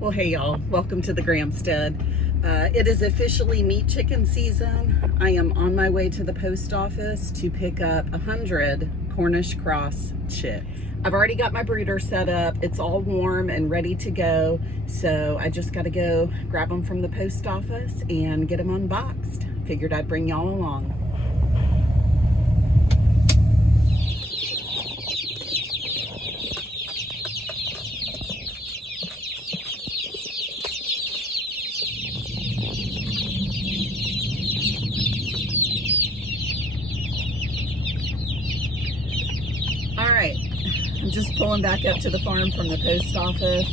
Well, hey y'all, welcome to the Homestead. It is officially meat chicken season. I am on my way to the post office to pick up 100 Cornish cross chicks. I've already got my brooder set up. It's all warm and ready to go. So I just got to go grab them from the post office and get them unboxed. Figured I'd bring y'all along. All right, I'm just pulling back up to the farm from the post office.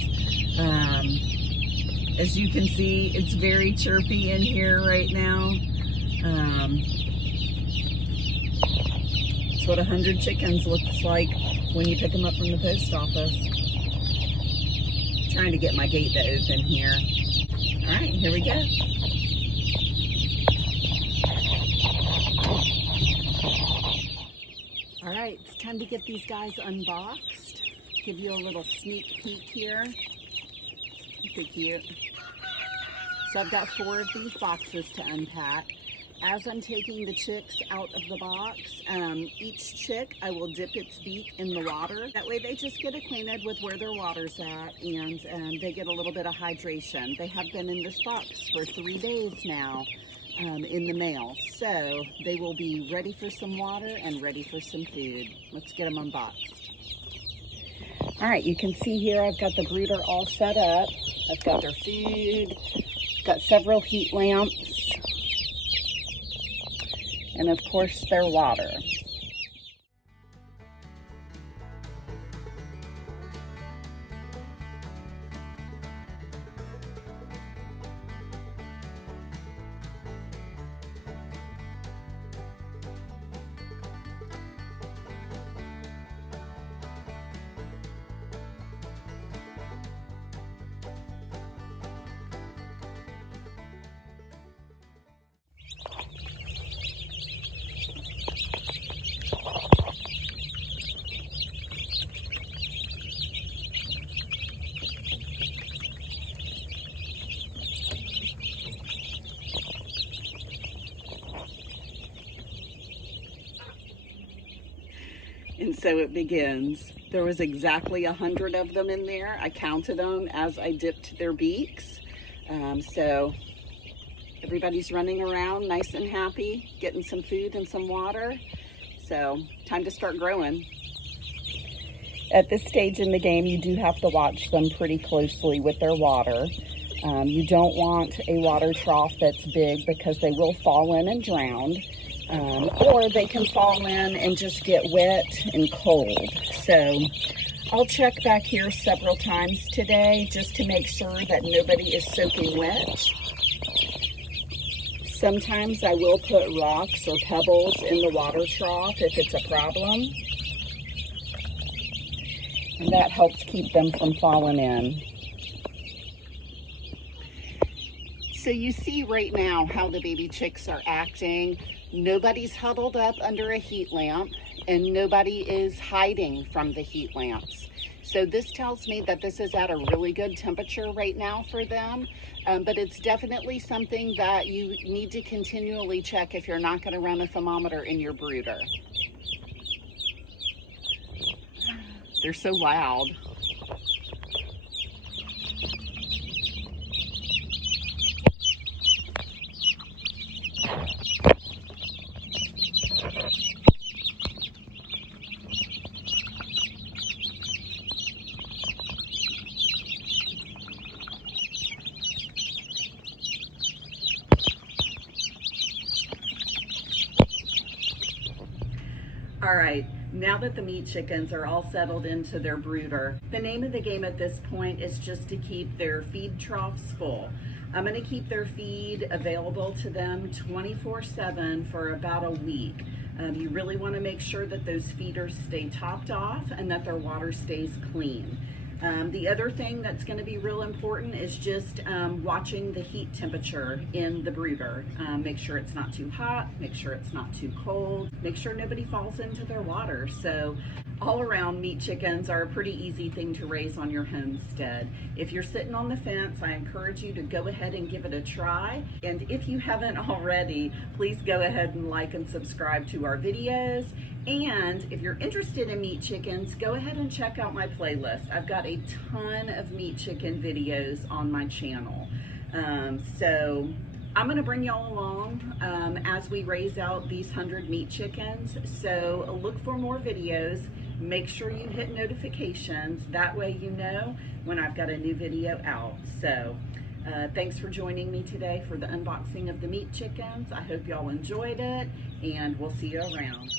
As you can see, it's very chirpy in here right now. It's what 100 chickens looks like when you pick them up from the post office. Trying to get my gate to open here. All right, here we go. All right, it's time to get these guys unboxed. Give you a little sneak peek here. Look at cute. So I've got 4 of these boxes to unpack. As I'm taking the chicks out of the box, each chick, I will dip its beak in the water. That way they just get acquainted with where their water's at, and they get a little bit of hydration. They have been in this box for 3 days now. In the mail, so they will be ready for some water and ready for some food. Let's get them unboxed. All right, you can see here I've got the brooder all set up. I've got their food, got several heat lamps, and of course their water. And so it begins. There was exactly 100 of them in there. I counted them as I dipped their beaks. So everybody's running around nice and happy, getting some food and some water. So time to start growing. At this stage in the game, you do have to watch them pretty closely with their water. You don't want a water trough that's big because they will fall in and drown. Or they can fall in and just get wet and cold. So I'll check back here several times today just to make sure that nobody is soaking wet. Sometimes I will put rocks or pebbles in the water trough if it's a problem. And that helps keep them from falling in. So you see right now how the baby chicks are acting. Nobody's huddled up under a heat lamp, and nobody is hiding from the heat lamps. So this tells me that this is at a really good temperature right now for them, but it's definitely something that you need to continually check if you're not going to run a thermometer in your brooder. They're so loud. All right, now that the meat chickens are all settled into their brooder, the name of the game at this point is just to keep their feed troughs full. I'm going to keep their feed available to them 24/7 for about a week. You really want to make sure that those feeders stay topped off and that their water stays clean. The other thing that's going to be real important is just watching the heat temperature in the brooder. Make sure it's not too hot, make sure it's not too cold, make sure nobody falls into their water. So All around, meat chickens are a pretty easy thing to raise on your homestead. If you're sitting on the fence, I encourage you to go ahead and give it a try. And if you haven't already, please go ahead and like and subscribe to our videos. And if you're interested in meat chickens, go ahead and check out my playlist. I've got a ton of meat chicken videos on my channel. So I'm going to bring y'all along as we raise out these 100 meat chickens. So look for more videos. Make sure you hit notifications. That way you know when I've got a new video out. So thanks for joining me today for the unboxing of the meat chickens. I hope y'all enjoyed it, and we'll see you around.